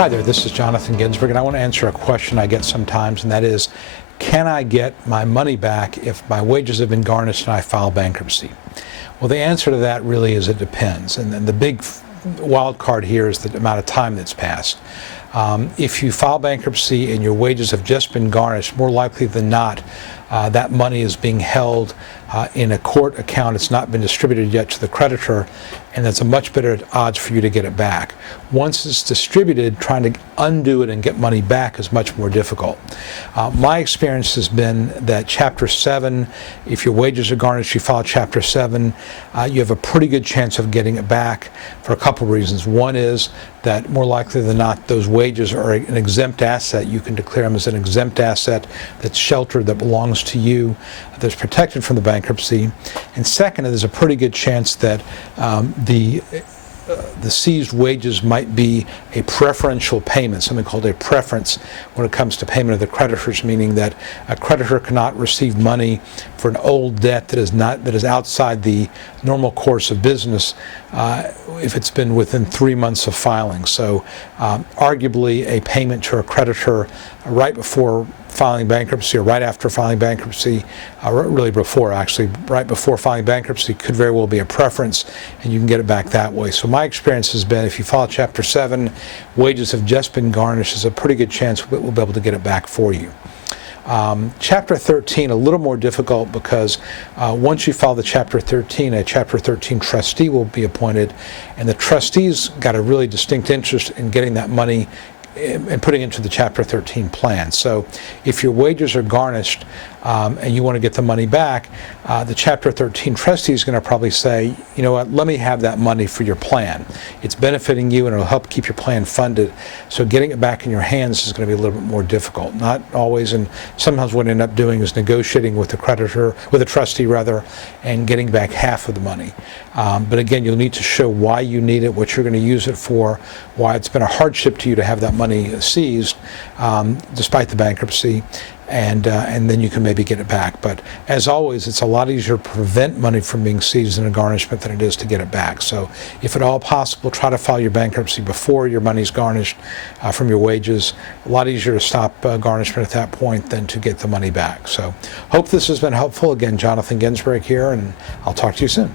Hi there, this is Jonathan Ginsberg, and I want to answer a question I get sometimes, and that is, can I get my money back if my wages have been garnished and I file bankruptcy? Well, the answer to that really is it depends, and then the big wild card here is the amount of time that's passed. If you file bankruptcy and your wages have just been garnished, more likely than not, that money is being held in a court account. It's not been distributed yet to the creditor, and that's a much better odds for you to get it back. Once it's distributed, trying to undo it and get money back is much more difficult. My experience has been that Chapter 7, if your wages are garnished, you file Chapter 7, you have a pretty good chance of getting it back for a couple of reasons. One is that more likely than not, those wages are an exempt asset. You can declare them as an exempt asset that's sheltered, that belongs to you, that's protected from the bankruptcy. And second, there's a pretty good chance that the seized wages might be a preferential payment, something called a preference when it comes to payment of the creditors, meaning that a creditor cannot receive money for an old debt that is outside the normal course of business if it's been within 3 months of filing. So arguably a payment to a creditor right before filing bankruptcy or right after filing bankruptcy, really before actually, right before filing bankruptcy could very well be a preference, and you can get it back that way. So my experience has been if you file Chapter 7, wages have just been garnished, there's a pretty good chance we'll be able to get it back for you. Chapter 13, a little more difficult because once you file the Chapter 13, a Chapter 13 trustee will be appointed, and the trustee's got a really distinct interest in getting that money and putting it into the Chapter 13 plan. So if your wages are garnished and you want to get the money back, the Chapter 13 trustee is going to probably say, you know what, let me have that money for your plan. It's benefiting you and it'll help keep your plan funded. So getting it back in your hands is going to be a little bit more difficult. Not always, and sometimes what you end up doing is negotiating with the creditor, with the trustee rather, and getting back half of the money. But again, you'll need to show why you need it, what you're going to use it for, why it's been a hardship to you to have that money seized despite the bankruptcy, and then you can maybe get it back. But as always, it's a lot easier to prevent money from being seized in a garnishment than it is to get it back. So if at all possible, try to file your bankruptcy before your money's garnished from your wages. A lot easier to stop garnishment at that point than to get the money back. So hope this has been helpful. Again, Jonathan Ginsberg here, and I'll talk to you soon.